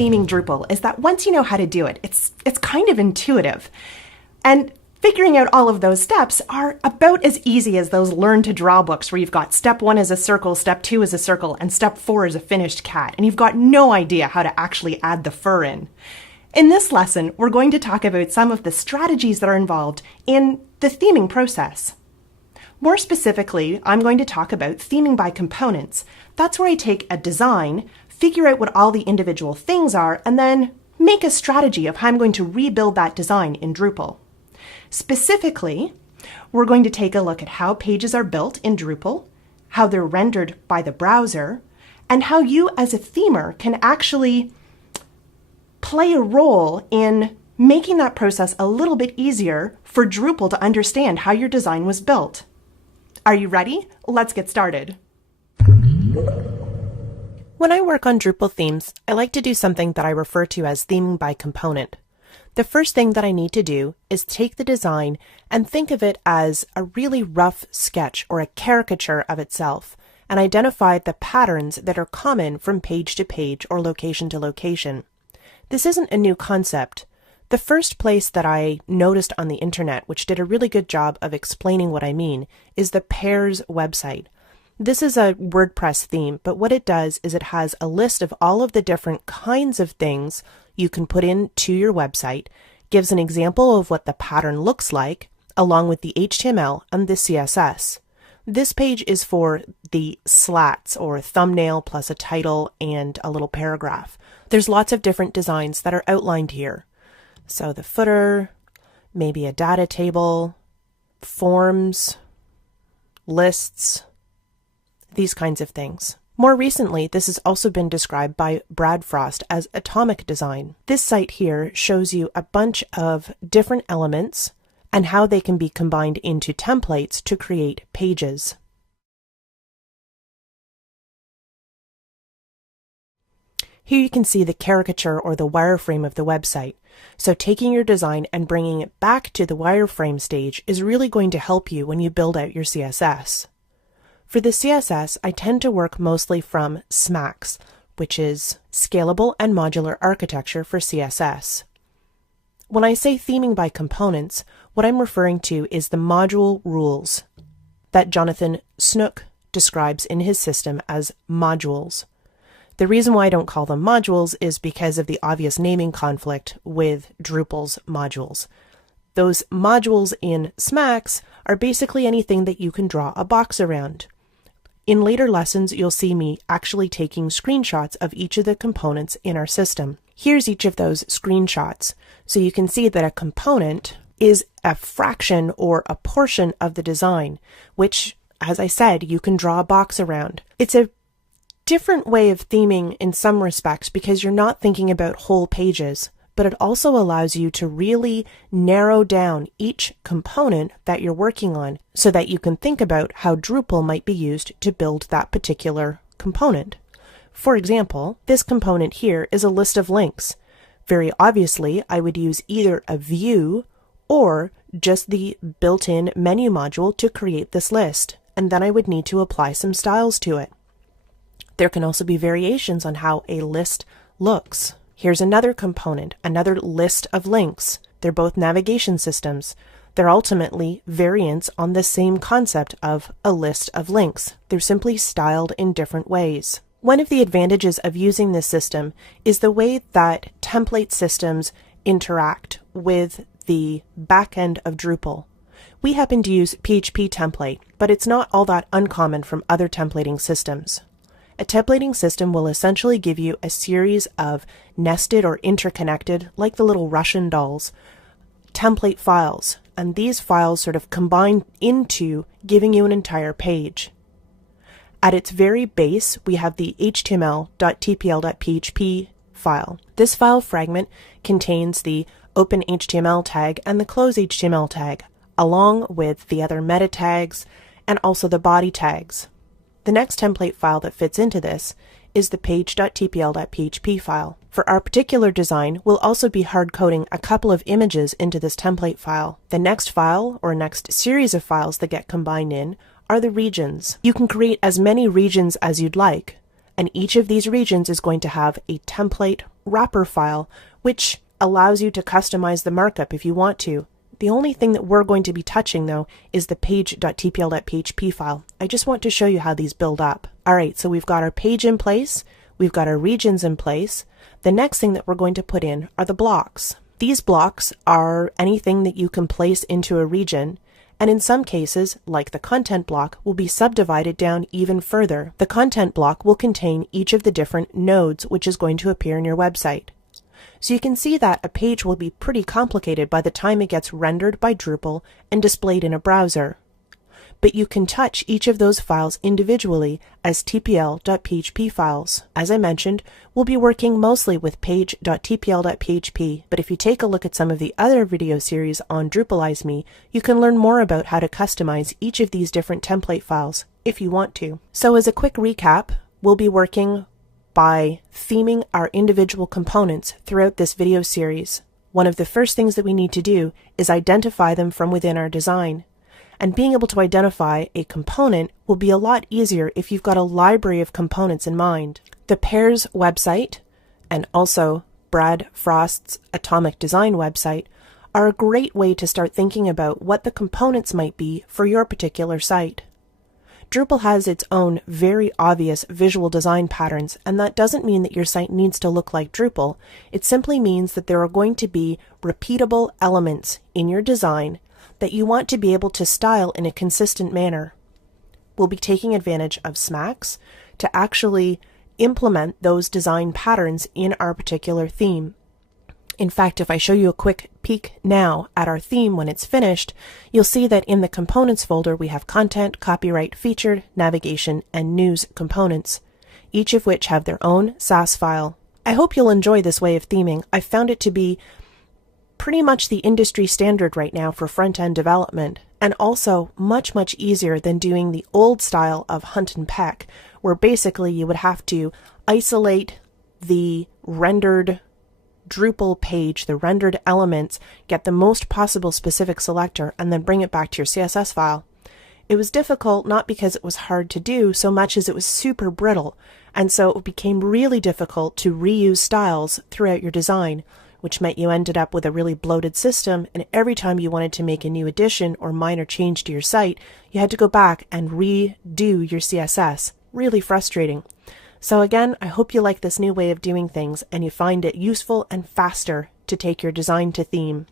theming Drupal is that once you know how to do it, it's kind of intuitive. And figuring out all of those steps are about as easy as those learn to draw books where you've got step 1 is a circle, step 2 is a circle, and step 4 is a finished cat, and you've got no idea how to actually add the fur in. In this lesson, we're going to talk about some of the strategies that are involved in the theming process. More specifically, I'm going to talk about theming by components. That's where I take a design, figure out what all the individual things are, and then make a strategy of how I'm going to rebuild that design in Drupal. Specifically, we're going to take a look at how pages are built in Drupal, how they're rendered by the browser, and how you as a themer can actually play a role in making that process a little bit easier for Drupal to understand how your design was built. Are you ready? Let's get started. When I work on Drupal themes, I like to do something that I refer to as theming by component. The first thing that I need to do is take the design and think of it as a really rough sketch or a caricature of itself, and identify the patterns that are common from page to page or location to location. This isn't a new concept. The first place that I noticed on the internet, which did a really good job of explaining what I mean, is the Pairs website. This is a WordPress theme, but what it does is it has a list of all of the different kinds of things you can put into your website, gives an example of what the pattern looks like, along with the HTML and the CSS. This page is for the slats or thumbnail plus a title and a little paragraph. There's lots of different designs that are outlined here. So the footer, maybe a data table, forms, lists, these kinds of things. More recently, this has also been described by Brad Frost as atomic design. This site here shows you a bunch of different elements and how they can be combined into templates to create pages. Here you can see the caricature or the wireframe of the website. So taking your design and bringing it back to the wireframe stage is really going to help you when you build out your CSS. For the CSS, I tend to work mostly from SMACs, which is Scalable and Modular Architecture for CSS. When I say theming by components, what I'm referring to is the module rules that Jonathan Snook describes in his system as modules. The reason why I don't call them modules is because of the obvious naming conflict with Drupal's modules. Those modules in SMACs are basically anything that you can draw a box around. In later lessons, you'll see me actually taking screenshots of each of the components in our system. Here's each of those screenshots. So you can see that a component is a fraction or a portion of the design, which, as I said, you can draw a box around. It's a different way of theming in some respects because you're not thinking about whole pages, but it also allows you to really narrow down each component that you're working on so that you can think about how Drupal might be used to build that particular component. For example, this component here is a list of links. Very obviously, I would use either a view or just the built-in menu module to create this list, and then I would need to apply some styles to it. There can also be variations on how a list looks. Here's another component, another list of links. They're both navigation systems. They're ultimately variants on the same concept of a list of links. They're simply styled in different ways. One of the advantages of using this system is the way that template systems interact with the back end of Drupal. We happen to use PHP template, but it's not all that uncommon from other templating systems. A templating system will essentially give you a series of nested or interconnected, like the little Russian dolls, template files, and these files sort of combine into giving you an entire page. At its very base, we have the html.tpl.php file. This file fragment contains the open HTML tag and the close HTML tag, along with the other meta tags and also the body tags. The next template file that fits into this is the page.tpl.php file. For our particular design, we'll also be hard-coding a couple of images into this template file. The next file, or next series of files that get combined in, are the regions. You can create as many regions as you'd like, and each of these regions is going to have a template wrapper file, which allows you to customize the markup if you want to. The only thing that we're going to be touching, though, is the page.tpl.php file. I just want to show you how these build up. All right, so we've got our page in place. We've got our regions in place. The next thing that we're going to put in are the blocks. These blocks are anything that you can place into a region, and in some cases, like the content block, will be subdivided down even further. The content block will contain each of the different nodes which is going to appear in your website. So you can see that a page will be pretty complicated by the time it gets rendered by Drupal and displayed in a browser. But you can touch each of those files individually as tpl.php files. As I mentioned, we'll be working mostly with page.tpl.php, but if you take a look at some of the other video series on Drupalize Me, you can learn more about how to customize each of these different template files if you want to. So as a quick recap, we'll be working by theming our individual components throughout this video series. One of the first things that we need to do is identify them from within our design. And being able to identify a component will be a lot easier if you've got a library of components in mind. The Pairs website and also Brad Frost's Atomic Design website are a great way to start thinking about what the components might be for your particular site. Drupal has its own very obvious visual design patterns, and that doesn't mean that your site needs to look like Drupal. It simply means that there are going to be repeatable elements in your design that you want to be able to style in a consistent manner. We'll be taking advantage of SMACs to actually implement those design patterns in our particular theme. In fact, if I show you a quick peek now at our theme when it's finished, you'll see that in the components folder we have content, copyright, featured, navigation, and news components, each of which have their own Sass file. I hope you'll enjoy this way of theming. I've found it to be pretty much the industry standard right now for front-end development, and also much easier than doing the old style of hunt and peck, where basically you would have to isolate the rendered Drupal page, the rendered elements, get the most possible specific selector, and then bring it back to your CSS file. It was difficult not because it was hard to do so much as it was super brittle, and so it became really difficult to reuse styles throughout your design, which meant you ended up with a really bloated system, and every time you wanted to make a new addition or minor change to your site, you had to go back and redo your CSS. Really frustrating. So again, I hope you like this new way of doing things and you find it useful and faster to take your design to theme.